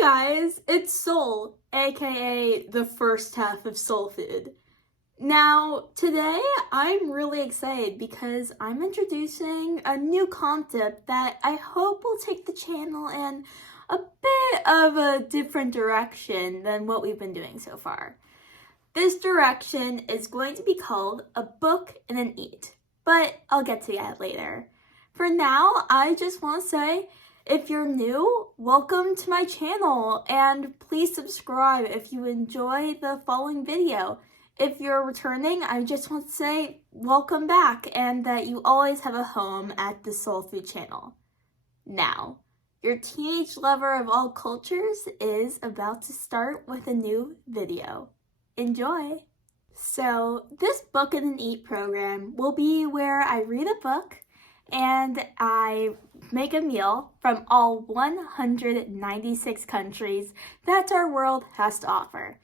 guys, it's Soul, aka the first half of Soul Food. Now, today I'm really excited because I'm introducing a new concept that I hope will take the channel in a bit of a different direction than what we've been doing so far. This direction is going to be called A Book and an Eat, but I'll get to that later. For now, I just want to say, if you're new, welcome to my channel, and please subscribe if you enjoy the following video. If you're returning, I just want to say welcome back and that you always have a home at the Soul Food channel. Now, your teenage lover of all cultures is about to start with a new video. Enjoy! So, this Book and an Eat program will be where I read a book and I make a meal from all 196 countries that our world has to offer.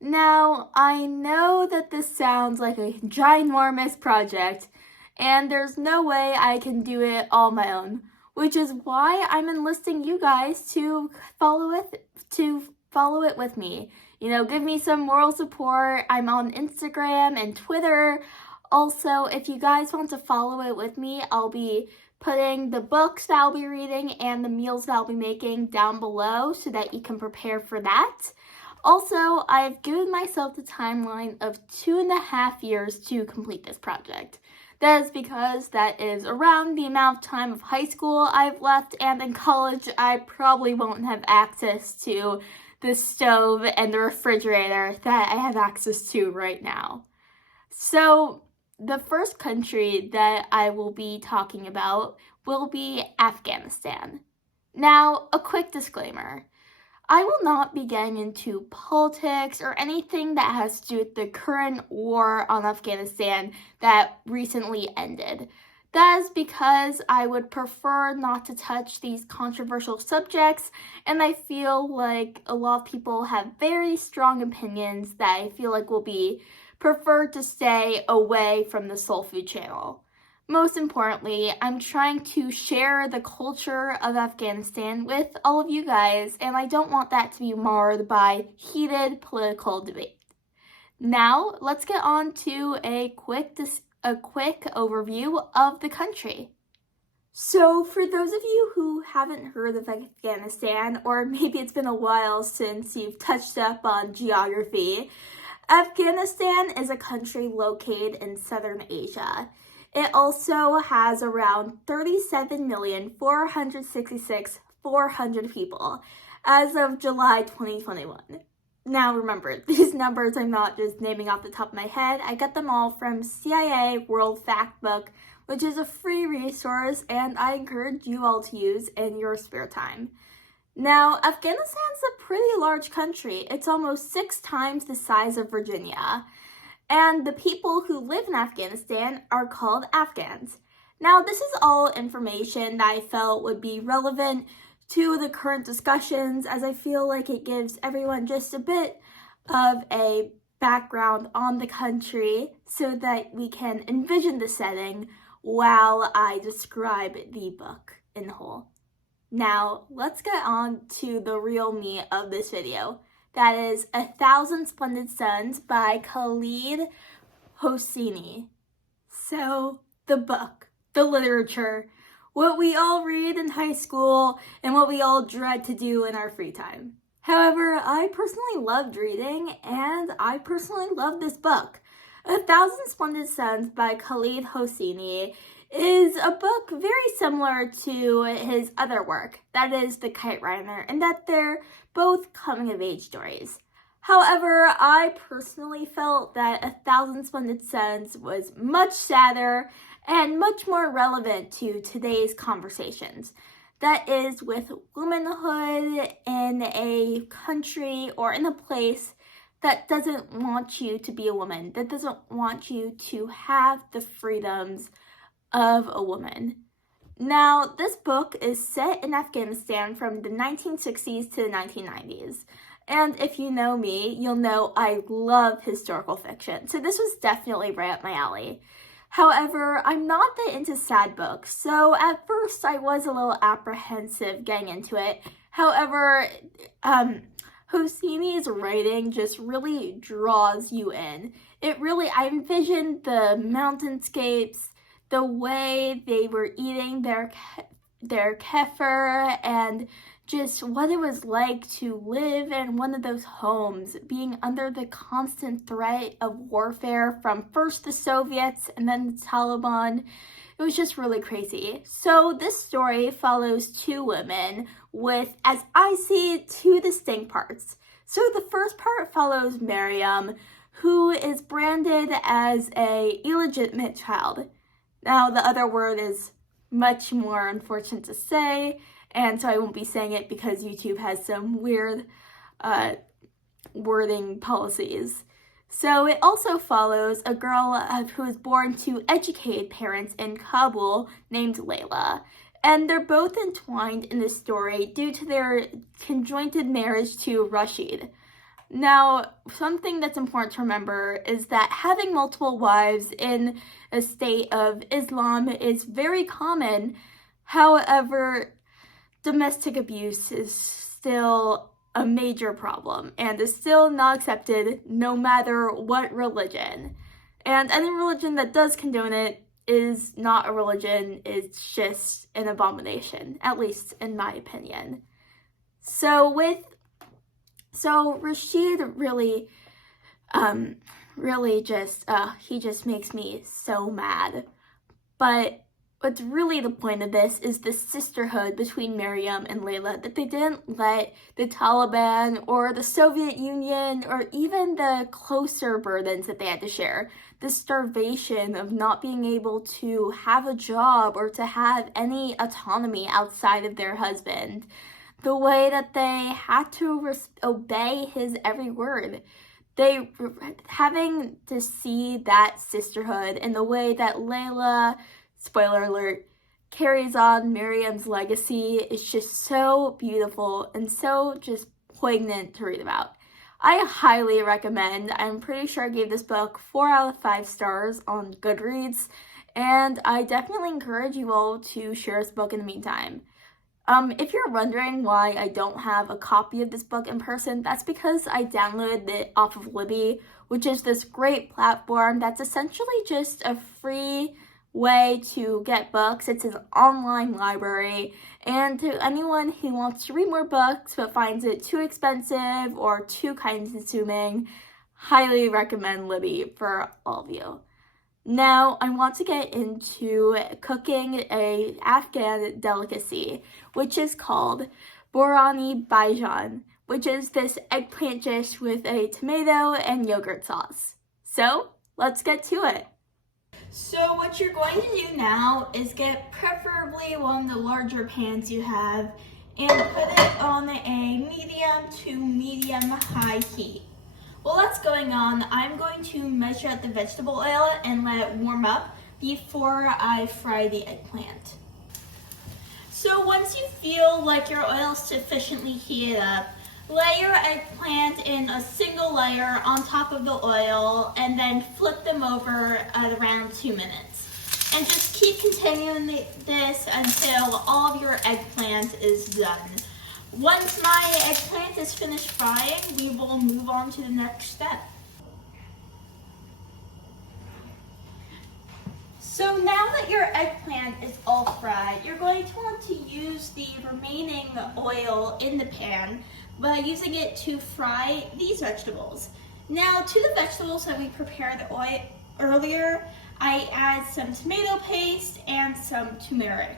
Now, I know that this sounds like a ginormous project, and there's no way I can do it all my own, which is why I'm enlisting you guys to follow it with me. You know, give me some moral support. I'm on Instagram and Twitter. Also, if you guys want to follow it with me, I'll be putting the books that I'll be reading and the meals that I'll be making down below so that you can prepare for that. Also, I've given myself the timeline of 2.5 years to complete this project. That is because that is around the amount of time of high school I've left, and in college I probably won't have access to the stove and the refrigerator that I have access to right now. So, the first country that I will be talking about will be Afghanistan. Now, a quick disclaimer. I will not be getting into politics or anything that has to do with the current war on Afghanistan that recently ended. That is because I would prefer not to touch these controversial subjects, and I feel like a lot of people have very strong opinions that I feel like will be preferred to stay away from the Soul Food channel. Most importantly, I'm trying to share the culture of Afghanistan with all of you guys, and I don't want that to be marred by heated political debate. Now, let's get on to a quick overview of the country. So, for those of you who haven't heard of Afghanistan, or maybe it's been a while since you've touched up on geography, Afghanistan is a country located in southern Asia. It also has around 37,466,400 people as of July 2021. Now remember, these numbers I'm not just naming off the top of my head. I got them all from CIA World Factbook, which is a free resource and I encourage you all to use in your spare time. Now, Afghanistan's a pretty large country. It's almost 6 times the size of Virginia. And the people who live in Afghanistan are called Afghans. Now, this is all information that I felt would be relevant to the current discussions, as I feel like it gives everyone just a bit of a background on the country so that we can envision the setting while I describe the book in whole. Now, let's get on to the real meat of this video. That is 1,000 Splendid Suns by Khaled Hosseini. So, the book, the literature, what we all read in high school and what we all dread to do in our free time. However, I personally loved reading and I personally love this book. 1,000 Splendid Suns by Khaled Hosseini is a book very similar to his other work, that is The Kite Runner, and that they're both coming-of-age stories. However, I personally felt that 1,000 Splendid Suns was much sadder and much more relevant to today's conversations. That is, with womanhood in a country or in a place that doesn't want you to be a woman, that doesn't want you to have the freedoms of a woman. Now, this book is set in Afghanistan from the 1960s to the 1990s. And if you know me, you'll know I love historical fiction, so this was definitely right up my alley. However, I'm not that into sad books, so at first I was a little apprehensive getting into it. However, Hosseini's writing just really draws you in. I envisioned the mountainscapes, the way they were eating their kefir, and just what it was like to live in one of those homes, being under the constant threat of warfare from first the Soviets and then the Taliban. It was just really crazy. So this story follows two women with, as I see, two distinct parts. So the first part follows Miriam, who is branded as a illegitimate child. Now the other word is much more unfortunate to say, and so I won't be saying it because YouTube has some weird wording policies. So it also follows a girl who was born to educated parents in Kabul named Layla. And they're both entwined in this story due to their conjoined marriage to Rashid. Now, something that's important to remember is that having multiple wives in a state of Islam is very common. However, domestic abuse is still a major problem and is still not accepted no matter what religion. And any religion that does condone it is not a religion, it's just an abomination, at least in my opinion. So Rashid really he just makes me so mad. But what's really the point of this is the sisterhood between Miriam and Layla, that they didn't let the Taliban or the Soviet Union or even the closer burdens that they had to share, the starvation of not being able to have a job or to have any autonomy outside of their husband, the way that they had to obey his every word. They having to see that sisterhood in the way that Layla, spoiler alert, carries on Miriam's legacy is just so beautiful and so just poignant to read about. I highly recommend. I'm pretty sure I gave this book 4 out of 5 stars on Goodreads, and I definitely encourage you all to share this book in the meantime. If you're wondering why I don't have a copy of this book in person, that's because I downloaded it off of Libby, which is this great platform that's essentially just a free way to get books. It's an online library, and to anyone who wants to read more books but finds it too expensive or too time-consuming, highly recommend Libby for all of you. Now, I want to get into cooking an Afghan delicacy, which is called Borani Baijan, which is this eggplant dish with a tomato and yogurt sauce. So, let's get to it. So what you're going to do now is get preferably one of the larger pans you have and put it on a medium to medium-high heat. While that's going on, I'm going to measure out the vegetable oil and let it warm up before I fry the eggplant. So once you feel like your oil is sufficiently heated up, lay your eggplant in a single layer on top of the oil and then flip them over at around 2 minutes. And just keep continuing this until all of your eggplant is done. Once my eggplant is finished frying, we will move on to the next step. So now that your eggplant is all fried, you're going to want to use the remaining oil in the pan by using it to fry these vegetables. Now, to the vegetables that we prepared earlier, I add some tomato paste and some turmeric.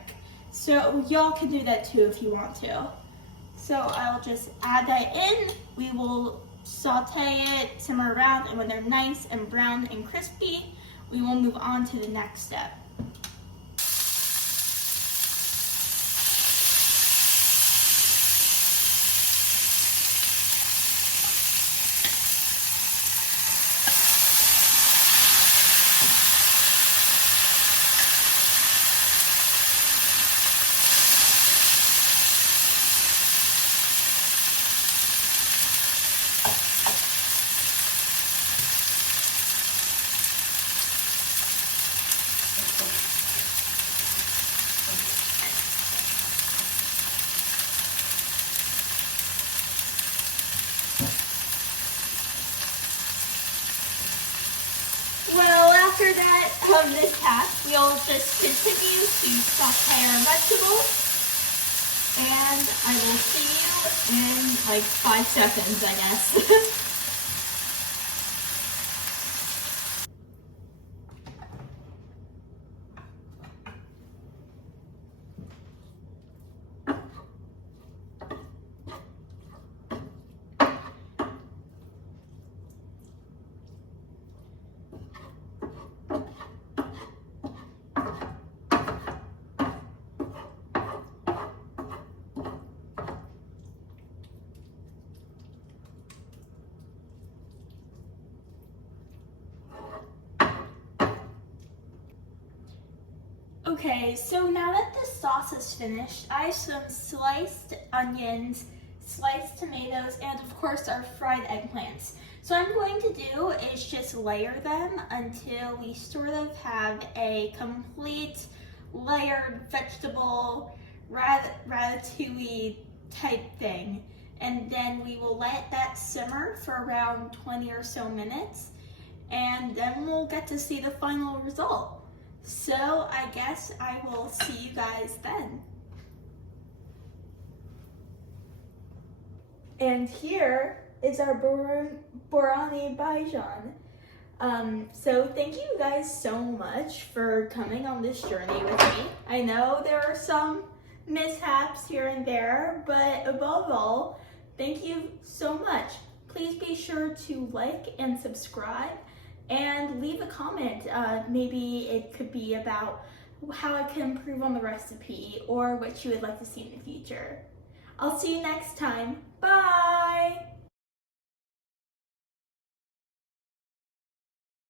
So y'all can do that too if you want to. So I'll just add that in. We will saute it, simmer around, and when they're nice and brown and crispy, we will move on to the next step. after that mishap, we'll just continue to saute our vegetables, and I will see you in like 5 seconds, I guess. Okay, so now that the sauce is finished, I have some sliced onions, sliced tomatoes, and of course our fried eggplants. So what I'm going to do is just layer them until we sort of have a complete layered vegetable ratatouille type thing. And then we will let that simmer for around 20 or so minutes, and then we'll get to see the final result. So I guess I will see you guys then. And here is our Borani Baijan. So thank you guys so much for coming on this journey with me. I know there are some mishaps here and there, but above all, thank you so much. Please be sure to like and subscribe, and leave a comment. Maybe it could be about how I can improve on the recipe or what you would like to see in the future. I'll see you next time. Bye!